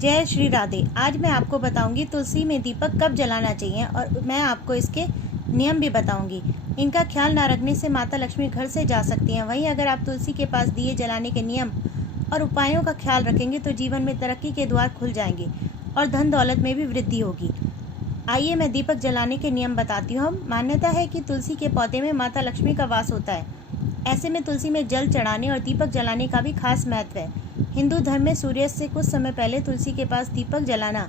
जय श्री राधे। आज मैं आपको बताऊंगी तुलसी में दीपक कब जलाना चाहिए और मैं आपको इसके नियम भी बताऊंगी। इनका ख्याल ना रखने से माता लक्ष्मी घर से जा सकती हैं। वहीं अगर आप तुलसी के पास दिए जलाने के नियम और उपायों का ख्याल रखेंगे तो जीवन में तरक्की के द्वार खुल जाएंगे और धन दौलत में भी वृद्धि होगी। आइए मैं दीपक जलाने के नियम बताती हूँ। मान्यता है कि तुलसी के पौधे में माता लक्ष्मी का वास होता है। ऐसे में तुलसी में जल चढ़ाने और दीपक जलाने का भी खास महत्व है। हिंदू धर्म में सूर्यास्त से कुछ समय पहले तुलसी के पास दीपक जलाना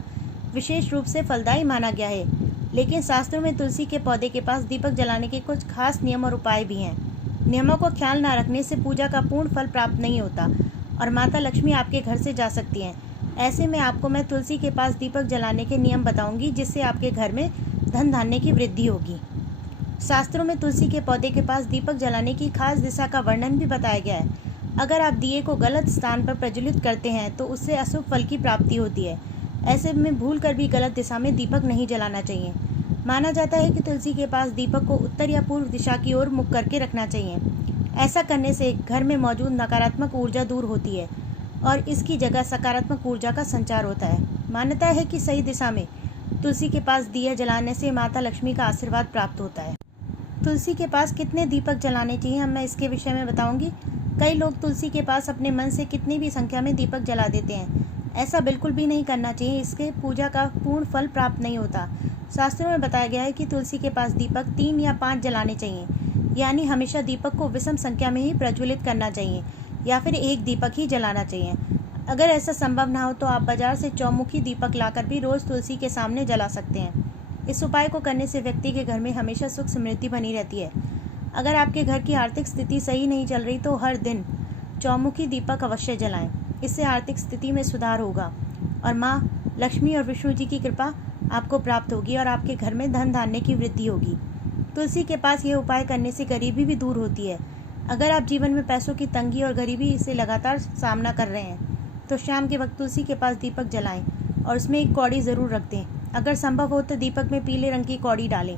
विशेष रूप से फलदायी माना गया है। लेकिन शास्त्रों में तुलसी के पौधे के पास दीपक जलाने के कुछ खास नियम और उपाय भी हैं। नियमों को ख्याल न रखने से पूजा का पूर्ण फल प्राप्त नहीं होता और माता लक्ष्मी आपके घर से जा सकती हैं। ऐसे में आपको मैं तुलसी के पास दीपक जलाने के नियम बताऊंगी, जिससे आपके घर में धन धान्य की वृद्धि होगी। शास्त्रों में तुलसी के पौधे के पास दीपक जलाने की खास दिशा का वर्णन भी बताया गया है। अगर आप दिए को गलत स्थान पर प्रज्वलित करते हैं तो उससे अशुभ फल की प्राप्ति होती है। ऐसे में भूल कर भी गलत दिशा में दीपक नहीं जलाना चाहिए। माना जाता है कि तुलसी के पास दीपक को उत्तर या पूर्व दिशा की ओर मुख करके रखना चाहिए। ऐसा करने से घर में मौजूद नकारात्मक ऊर्जा दूर होती है और इसकी जगह सकारात्मक ऊर्जा का संचार होता है। मान्यता है कि सही दिशा में तुलसी के पास दिया जलाने से माता लक्ष्मी का आशीर्वाद प्राप्त होता है। तुलसी के पास कितने दीपक जलाने चाहिए मैं इसके विषय में बताऊंगी। कई लोग तुलसी के पास अपने मन से कितनी भी संख्या में दीपक जला देते हैं। ऐसा बिल्कुल भी नहीं करना चाहिए, इसके पूजा का पूर्ण फल प्राप्त नहीं होता। शास्त्रों में बताया गया है कि तुलसी के पास दीपक 3 या 5 जलाने चाहिए, यानी हमेशा दीपक को विषम संख्या में ही प्रज्वलित करना चाहिए या फिर एक दीपक ही जलाना चाहिए। अगर ऐसा संभव ना हो तो आप बाजार से चौमुखी दीपक लाकर भी रोज़ तुलसी के सामने जला सकते हैं। इस उपाय को करने से व्यक्ति के घर में हमेशा सुख समृद्धि बनी रहती है। अगर आपके घर की आर्थिक स्थिति सही नहीं चल रही तो हर दिन चौमुखी दीपक अवश्य जलाएं। इससे आर्थिक स्थिति में सुधार होगा और माँ लक्ष्मी और विष्णु जी की कृपा आपको प्राप्त होगी और आपके घर में धन धान्य की वृद्धि होगी। तुलसी के पास यह उपाय करने से गरीबी भी दूर होती है। अगर आप जीवन में पैसों की तंगी और गरीबी से लगातार सामना कर रहे हैं तो शाम के वक्त तुलसी के पास दीपक जलाएं और उसमें एक कौड़ी ज़रूर रख दें। अगर संभव हो तो दीपक में पीले रंग की कौड़ी डालें।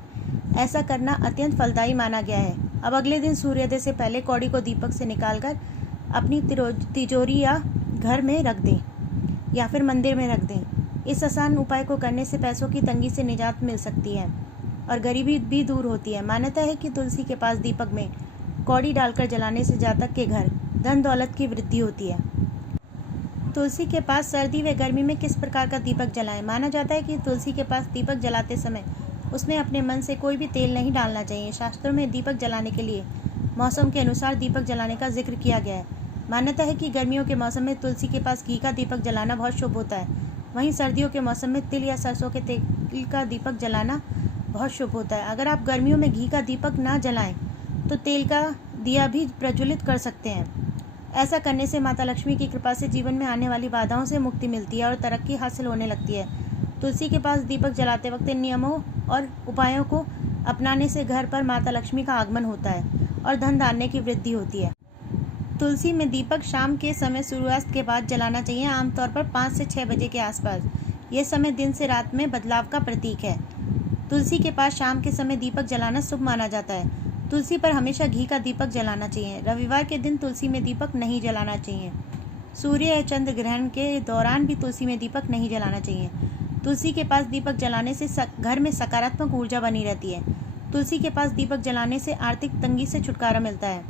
ऐसा करना अत्यंत फलदायी माना गया है। अब अगले दिन सूर्योदय से पहले कौड़ी को दीपक से निकालकर अपनी तिजोरी या घर में रख दें या फिर मंदिर में रख दें। इस आसान उपाय को करने से पैसों की तंगी से निजात मिल सकती है और गरीबी भी दूर होती है। मान्यता है कि तुलसी के पास दीपक में कौड़ी डालकर जलाने से जातक के घर धन दौलत की वृद्धि होती है। तुलसी के पास सर्दी व गर्मी में किस प्रकार का दीपक जलाएं? माना जाता है कि तुलसी के पास दीपक जलाते समय उसमें अपने मन से कोई भी तेल नहीं डालना चाहिए। शास्त्रों में दीपक जलाने के लिए मौसम के अनुसार दीपक जलाने का जिक्र किया गया है। मान्यता है कि गर्मियों के मौसम में तुलसी के पास घी का दीपक जलाना बहुत शुभ होता है। वहीं सर्दियों के मौसम में तिल या सरसों के तेल का दीपक जलाना बहुत शुभ होता है। अगर आप गर्मियों में घी का दीपक ना जलाएं तो तेल का दिया भी प्रज्वलित कर सकते हैं। ऐसा करने से माता लक्ष्मी की कृपा से जीवन में आने वाली बाधाओं से मुक्ति मिलती है और तरक्की हासिल होने लगती है। तुलसी के पास दीपक जलाते वक्त इन नियमों और उपायों को अपनाने से घर पर माता लक्ष्मी का आगमन होता है और धन धान्य की वृद्धि होती है। तुलसी में दीपक शाम के समय सूर्यास्त के बाद जलाना चाहिए, आमतौर पर 5 से 6 बजे के आसपास। यह समय दिन से रात में बदलाव का प्रतीक है। तुलसी के पास शाम के समय दीपक जलाना शुभ माना जाता है। तुलसी पर हमेशा घी का दीपक जलाना चाहिए। रविवार के दिन तुलसी में दीपक नहीं जलाना चाहिए। सूर्य या चंद्र ग्रहण के दौरान भी तुलसी में दीपक नहीं जलाना चाहिए। तुलसी के पास दीपक जलाने से घर में सकारात्मक ऊर्जा बनी रहती है। तुलसी के पास दीपक जलाने से आर्थिक तंगी से छुटकारा मिलता है।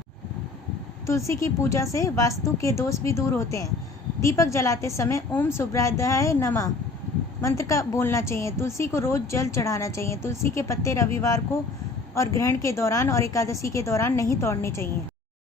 तुलसी की पूजा से वास्तु के दोष भी दूर होते हैं। दीपक जलाते समय ओम सुब्रहदाय नमः मंत्र का बोलना चाहिए। तुलसी को रोज जल चढ़ाना चाहिए। तुलसी के पत्ते रविवार को और ग्रहण के दौरान और एकादशी के दौरान नहीं तोड़ने चाहिए।